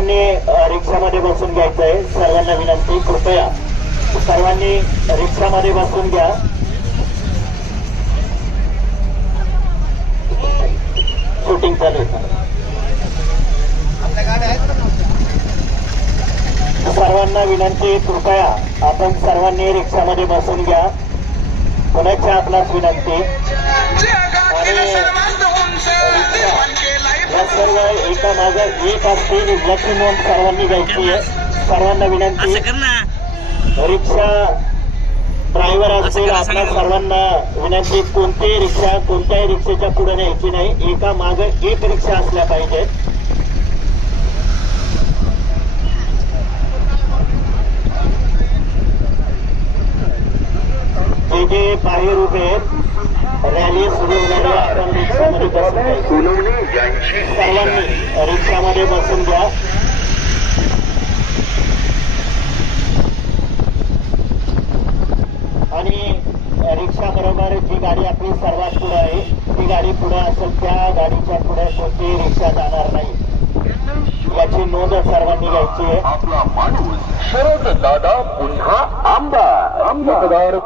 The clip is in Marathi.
सर्वांनी रिक्षामध्ये बसून घ्यायचं आहे. सर्वांना विनंती, कृपया सर्वांनी रिक्षामध्ये बसून घ्या. शूटिंग चालू आहे. सर्वांना विनंती, कृपया आपण सर्वांनी रिक्षामध्ये बसून घ्या. पुण्याच्या आपणास विनंती. आणि या सर्व एका मागे एक असतील याची नोंद सर्वांनी घ्यायची आहे. सर्वांना विनंती. रिक्षा ड्रायव्हर असतील आपल्या सर्वांना विनंती, कोणतीही रिक्षा कोणत्याही रिक्षेच्या पुढे न्यायची नाही. एका मागे एक रिक्षा असल्या पाहिजेत. जे जे बाहेर उभे आहेत, रॅली सुरू होणारी आपण रिक्षामध्ये बसून सर्वांनी रिक्षामध्ये बसून घ्या. आणि रिक्षा बरोबर जी गाडी आपली सर्वात पुढे आहे ती गाडी पुढे असेल त्या गाडीच्या पुढे कोणतीही रिक्षा जाणार नाही याची नोंद सर्वांनी घ्यायची आहे. आपला माणूस शरद दादा पुन्हा आमदार.